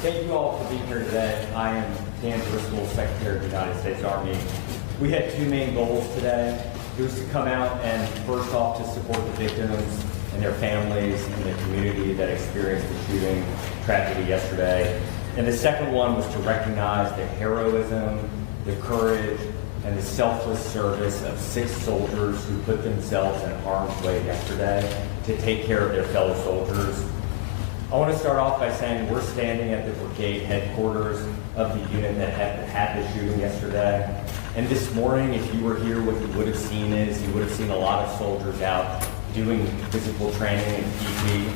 Thank you all for being here today. I am Dan Driscoll, Secretary of the United States Army. We had two main goals today. It was to come out and first off to support the victims and their families and the community that experienced the shooting tragedy yesterday. And the second one was to recognize the heroism, the courage, and the selfless service of 6 soldiers who put themselves in harm's way yesterday to take care of their fellow soldiers. I want to start off by saying we're standing at the brigade headquarters of the unit that had the shooting yesterday. And this morning, if you were here, what you would have seen is you would have seen a lot of soldiers out doing physical training and PT.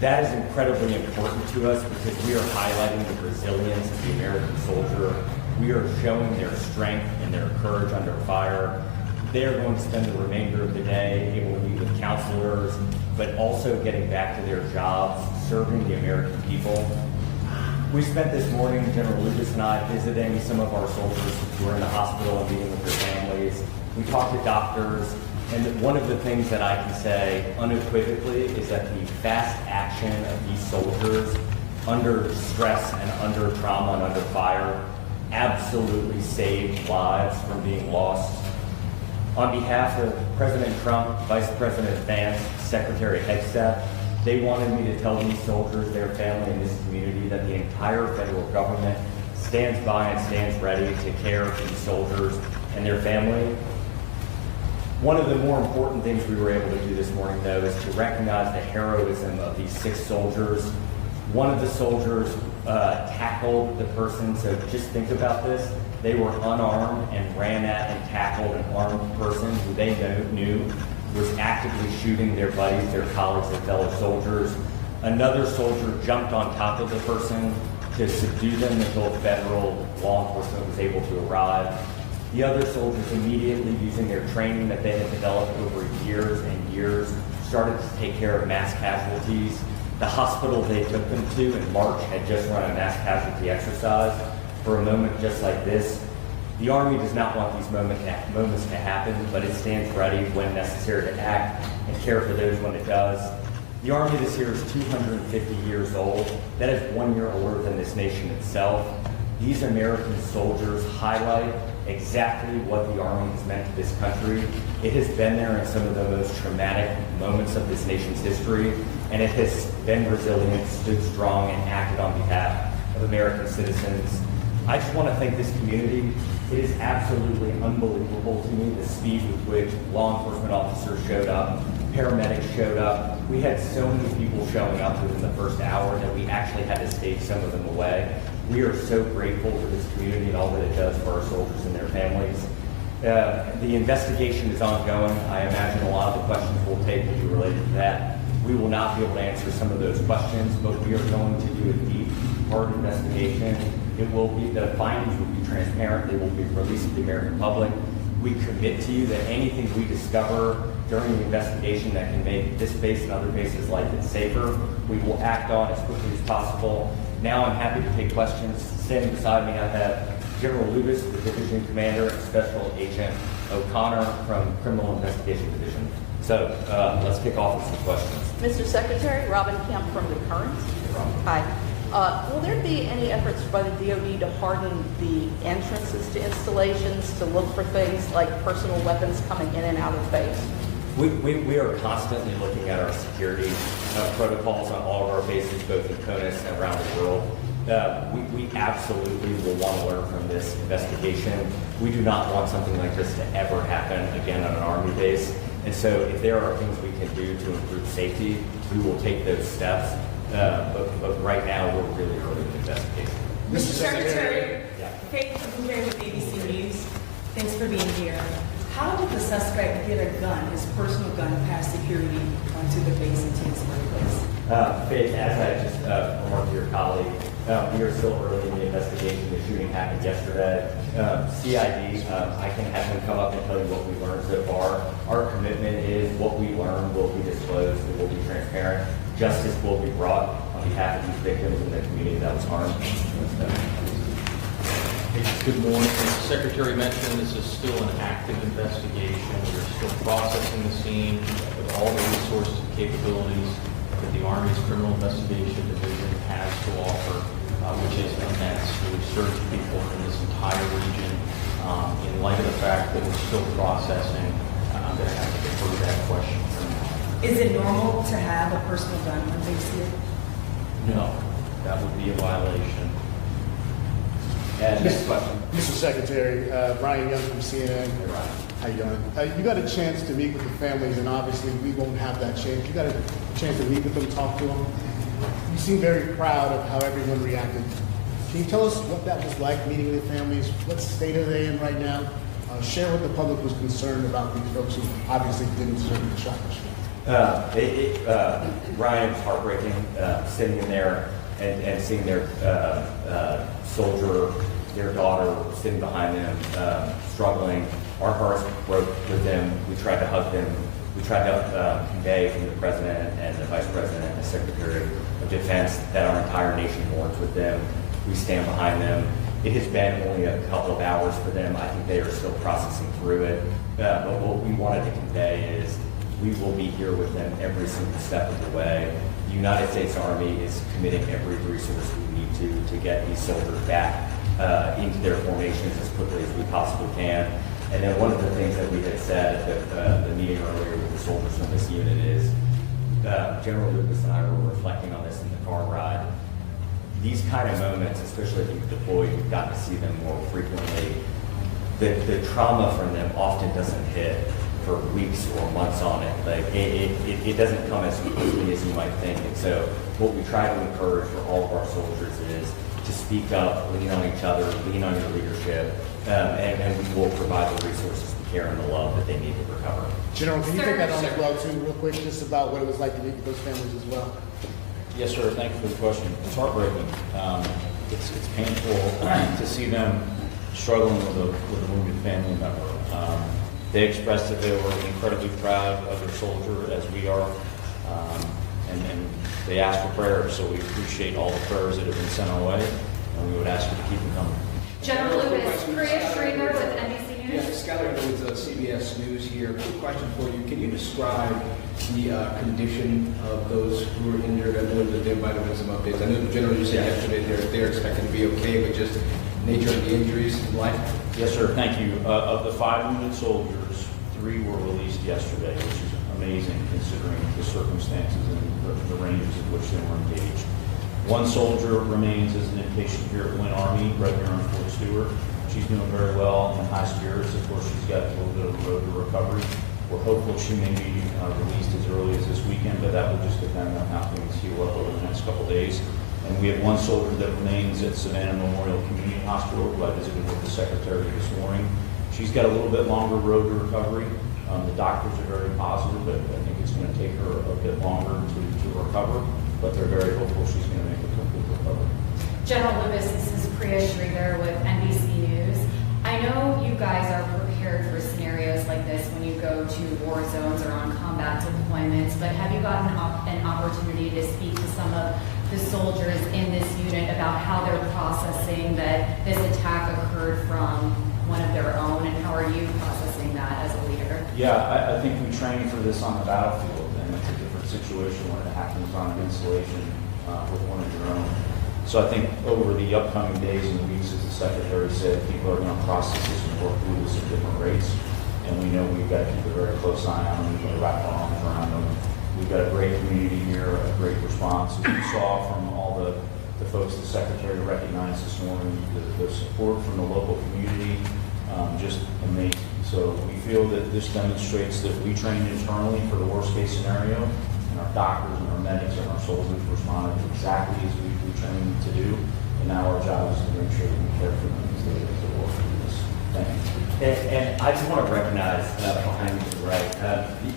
That is incredibly important to us because we are highlighting the resilience of the American soldier. We are showing their strength and their courage under fire. They are going to spend the remainder of the day able to meet with counselors, but also getting back to their jobs, serving the American people. We spent this morning, General Lucas and I, visiting some of our soldiers who are in the hospital and meeting with their families. We talked to doctors, and one of the things that I can say unequivocally is that the fast action of these soldiers under stress and under trauma and under fire absolutely saved lives from being lost. On behalf of President Trump, Vice President Vance, Secretary Hegseth, they wanted me to tell these soldiers, their family, and this community that the entire federal government stands by and stands ready to care for these soldiers and their family. One of the more important things we were able to do this morning, though, is to recognize the heroism of these 6 soldiers. One of the soldiers tackled the person, so just think about this. They were unarmed and ran at and tackled an armed person who they knew was actively shooting their buddies, their colleagues, their fellow soldiers. Another soldier jumped on top of the person to subdue them until federal law enforcement was able to arrive. The other soldiers immediately, using their training that they had developed over years and years, started to take care of mass casualties. The hospital they took them to in March had just run a mass casualty exercise. For a moment just like this, the Army does not want these moments to happen, but it stands ready when necessary to act and care for those when it does. The Army this year is 250 years old. That is 1 year older than this nation itself. These American soldiers highlight exactly what the Army has meant to this country. It has been there in some of the most traumatic moments of this nation's history, and it has been resilient, stood strong, and acted on behalf of American citizens. I just want to thank this community. It is absolutely unbelievable to me the speed with which law enforcement officers showed up, paramedics showed up. We had so many people showing up within the first hour that we actually had to stage some of them away. We are so grateful for this community and all that it does for our soldiers and their families. The investigation is ongoing. I imagine a lot of the questions we'll take will be related to that. We will not be able to answer some of those questions, but we are going to do a deep, hard investigation. The findings will be transparent. They will be released to the American public. We commit to you that anything we discover during the investigation that can make this base and other bases like it safer, we will act on as quickly as possible. Now I'm happy to take questions. Standing beside me, I have General Lucas, the Division Commander, and Special Agent O'Connor from Criminal Investigation Division. So let's kick off with some questions. Mr. Secretary, Robin Kemp from The Current. Hi. Will there be any efforts by the DoD to harden the entrances to installations to look for things like personal weapons coming in and out of base? We are constantly looking at our security protocols on all of our bases, both in CONUS and around the world. We absolutely will want to learn from this investigation. We do not want something like this to ever happen again on an Army base. And so if there are things we can do to improve safety, we will take those steps. But right now, we're really early in the investigation. Mr. Secretary, Yeah. Kate from here with ABC News. Thanks for being here. How did the suspect get a gun, his personal gun, past security onto the base into his workplace? Faith, as I just remarked to your colleague, we are still early in the investigation. The shooting happened yesterday. CID, I can have him come up and tell you what we learned so far. Our commitment is what we learn will be disclosed, it will be transparent. Justice will be brought on behalf of these victims and the community that was harmed. Good morning. As the Secretary mentioned, this is still an active investigation. We're still processing the scene with all the resources and capabilities that the Army's Criminal Investigation Division has to offer, which is immense. We've searched people from this entire region. In light of the fact that we're still processing, I'm going to have to defer that question for now. Is it normal to have a personal gun when they see it? No, that would be a violation. And next question. Mr. Secretary, Brian Young from CNN. How you doing? You got a chance to meet with the families, and obviously we won't have that chance. You got a chance to meet with them, talk to them. You seem very proud of how everyone reacted. Can you tell us what that was like, meeting with the families? What state are they in right now? Share what the public was concerned about these folks who obviously didn't deserve the shot. Ryan, was heartbreaking, sitting in there and seeing their soldier, their daughter, sitting behind them, struggling. Our hearts broke with them. We tried to hug them. We tried to convey from the President and the Vice President and the Secretary of Defense that our entire nation mourns with them. We stand behind them. It has been only a couple of hours for them. I think they are still processing through it. But what we wanted to convey is we will be here with them every single step of the way. The United States Army is committing every resource we need to get these soldiers back into their formations as quickly as we possibly can. And then one of the things that we had said at the meeting earlier with the soldiers from this unit is, General Lucas and I were reflecting on this in the car ride. These kind of moments, especially if you've deployed, you've gotten to see them more frequently. The trauma from them often doesn't hit for weeks or months on it. Like it doesn't come as quickly as you might think. And so what we try to encourage for all of our soldiers is to speak up, lean on each other, lean on your leadership, and we will provide the resources, the care, and the love that they need to recover. General, can you take that on as well, too, real quick, just about what it was like to meet with those families as well? Yes, sir. Thank you for the question. It's heartbreaking. It's painful to see them struggling with a wounded family member. They expressed that they were incredibly proud of their soldier, as we are, and they asked for prayers. So we appreciate all the prayers that have been sent our way, and we would ask you to keep them coming. General Lewis, Priya Sridhar with NBC News. Yes, Skylar with CBS News here. Quick question for you. Can you describe the condition of those who were injured? I know that there might have been some updates. I know the general you said yesterday they're expected to be okay, but just nature of the injuries in life? Yes, sir. Thank you. Of the 5 wounded soldiers, 3 were released yesterday, which is amazing considering the circumstances and the ranges at which they were engaged. 1 soldier remains as an inpatient here at Wynn Army, right here on Fort Stewart. She's doing very well in high spirits. Of course, she's got a little bit of a road to recovery. We're hopeful she may be released as early as this weekend, but that will just depend on how things heal up over the next couple days. And we have 1 soldier that remains at Savannah Memorial Community Hospital, who I visited with the Secretary this morning. She's got a little bit longer road to recovery. The doctors are very positive, but I think it's going to take her a bit longer to recover, but they're very hopeful she's going to make a complete recovery. General Lewis, this is Priya Sridhar with NBC News. I know you guys are prepared for scenarios like this when you go to war zones or on combat deployments, but have you gotten an opportunity to speak to some of the soldiers in this unit about how they're processing that this attack occurred from one of their own, and how are you processing that as a leader? Yeah, I think we train for this on the battlefield, and it's a different situation when it happens on an installation with one of your own. So I think over the upcoming days and weeks, as the Secretary said, people are going to process this and work through this at different rates. And we know we've got to keep a very close eye on them. We've got to wrap our arms around them. We've got a great community here, a great response. As you saw from all the folks the Secretary recognized this morning, the support from the local community, just amazing. So we feel that this demonstrates that we trained internally for the worst case scenario, and our doctors and our medics and our soldiers responded exactly as we trained to do. And now our job is to make sure that we care for them as they work through this. Thank you. And I just want to recognize behind me to the right,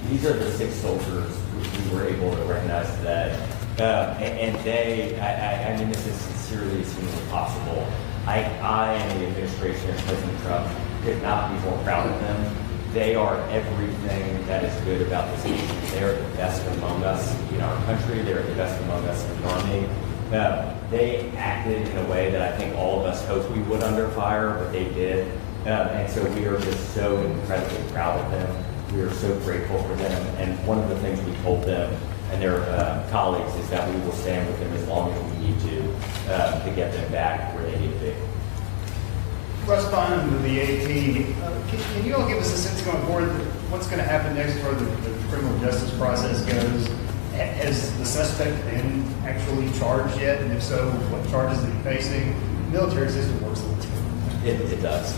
these are the 6 soldiers we were able to recognize today. And they, I mean, this is sincerely as humanly possible. I and the administration and President Trump could not be more proud of them. They are everything that is good about this nation. They are the best among us in our country. They are the best among us in the Army. They acted in a way that I think all of us hoped we would under fire, but they did. And so we are just so incredibly proud of them. We are so grateful for them. And one of the things we told them and their colleagues is that we will stand with them as long as we need to get them back where they need to be. Responding to the AT, can you all give us a sense going forward what's going to happen next where the criminal justice process goes? Has the suspect been actually charged yet? And if so, what charges is he facing? The military system works a little different. It does.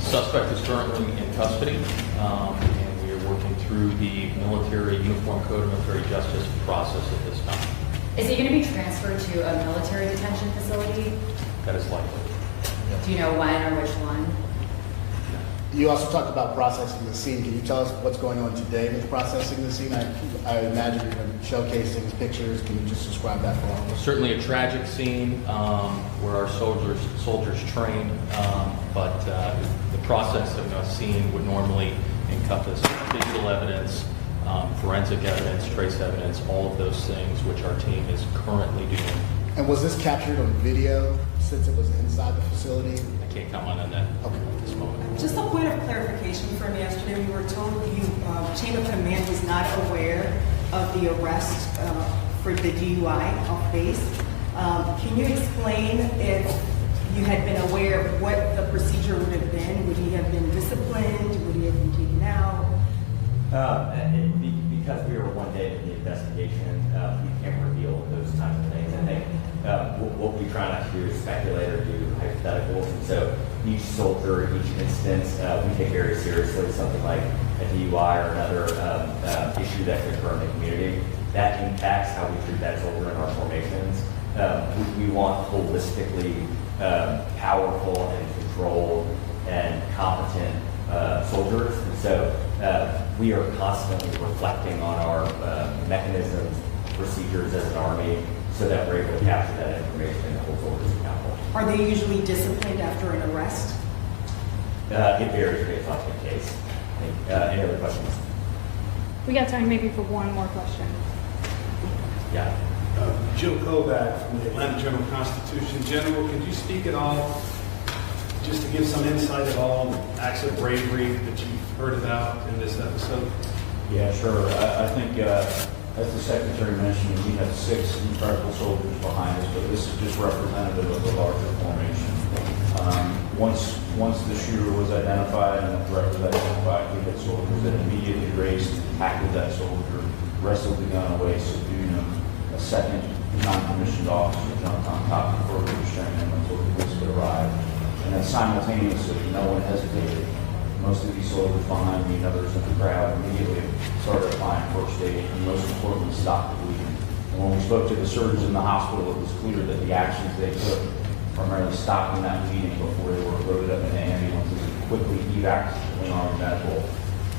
Suspect is currently in custody, and we are working through the military uniform code of military justice process at this time. Is he going to be transferred to a military detention facility? That is likely. Do you know when or which one? You also talked about processing the scene. Can you tell us what's going on today with processing the scene? I imagine you're going to showcase things, pictures. Can you just describe that for all of us? Certainly a tragic scene where our soldiers train, but the process of a scene would normally encompass digital evidence, forensic evidence, trace evidence, all of those things which our team is currently doing. And was this captured on video since it was inside the facility? I can't comment on that at this moment. Just a point of clarification from yesterday, we were told you, chain of command was not aware of the arrest for the DUI off base. Can you explain if you had been aware of what the procedure would have been? Would he have been disciplined? Would he have been taken out? Because we were one day in the investigation, we can't reveal those kinds of things. I think what we try not to do is speculate or do hypotheticals. And so each soldier, each instance, we take very seriously. Something like a DUI or another issue that could occur in the community, that impacts how we treat that soldier in our formations. We want holistically powerful and controlled and competent soldiers. And so we are constantly reflecting on our mechanisms, procedures as an Army, so that we're able to capture that information and hold soldiers accountable. Are they usually disciplined after an arrest? It varies based off the case. Any other questions? We got time maybe for one more question. Yeah. Jim Kovac from the Atlanta Journal-Constitution. General, could you speak at all, just to give some insight at all on the acts of bravery that you've heard about in this episode? Yeah, sure. I think, as the Secretary mentioned, we have 6 incredible soldiers behind us, but this is just representative of the larger formation. Once the shooter was identified and the threat was identified, we had soldiers that immediately raced, tackled that soldier, wrestled the gun away, subdued him. A second non-commissioned officer jumped on top and further restrained him until the police could arrive. And then simultaneously, no one hesitated. Most of these soldiers behind me and others in the crowd immediately started applying first aid and most importantly stopped the bleeding. And when we spoke to the surgeons in the hospital, it was clear that the actions they took, primarily stopping that bleeding before they were loaded up in ambulances and quickly evac to Army Medical,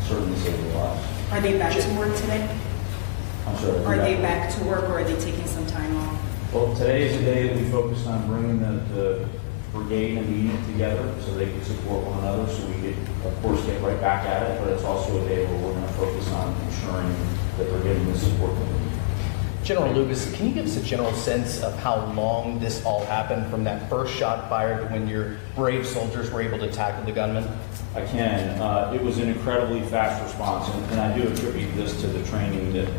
certainly saved their lives. Are they back to work today? I'm sorry. Are they back to work or are they taking some time off? Well, today is the day that we focused on bringing the brigade and the unit together so they could support one another, so we could, of course, get right back at it, but it's also a day where we're going to focus on ensuring that they're getting the support that they need. General Lucas, can you give us a general sense of how long this all happened from that first shot fired to when your brave soldiers were able to tackle the gunman? I can. It was an incredibly fast response, and I do attribute this to the training that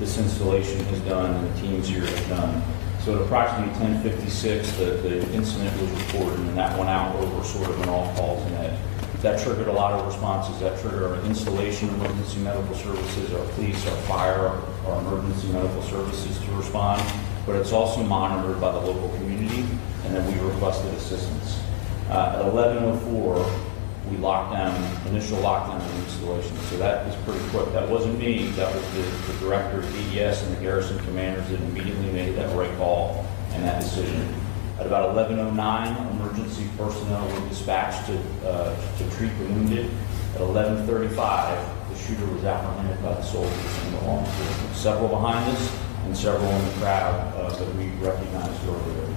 this installation has done and the teams here have done. So at approximately 10:56, the incident was reported, and that went out over sort of an all calls, and that triggered a lot of responses. That triggered our installation, emergency medical services, our police, our fire, our emergency medical services to respond. But it's also monitored by the local community, and then we requested assistance. At 11:04, we locked down, initial lockdown of the installation. So that was pretty quick. That wasn't me. That was the director of DES and the garrison commanders that immediately made that right call and that decision. At about 11:09, emergency personnel were dispatched to treat the wounded. At 11:35, the shooter was apprehended by the soldiers and the law enforcement. Several behind us and several in the crowd that we recognized earlier.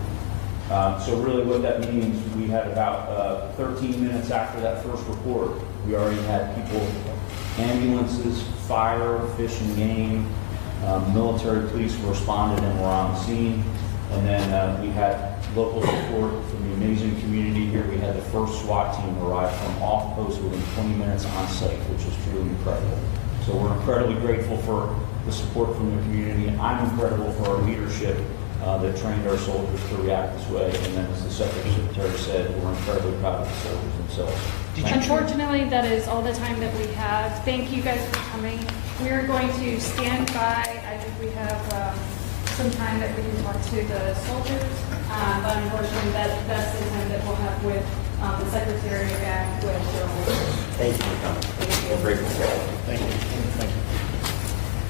So really what that means, we had about 13 minutes after that first report, we already had people, ambulances, fire, fish and game, military police responded and were on the scene. And then we had local support from the amazing community here. We had the first SWAT team arrive from off-post deploys within 20 minutes on site, which is truly incredible. So we're incredibly grateful for the support from the community. I'm incredible for our leadership that trained our soldiers to react this way. And then, as the Secretary said, we're incredibly proud of the soldiers themselves. Unfortunately, that is all the time that we have. Thank you guys for coming. We're going to stand by. I think we have some time that we can talk to the soldiers, but unfortunately, that's the time that we'll have with the Secretary and with General. Thank you for coming. Thank you. We're grateful for it. Thank you. Thank you.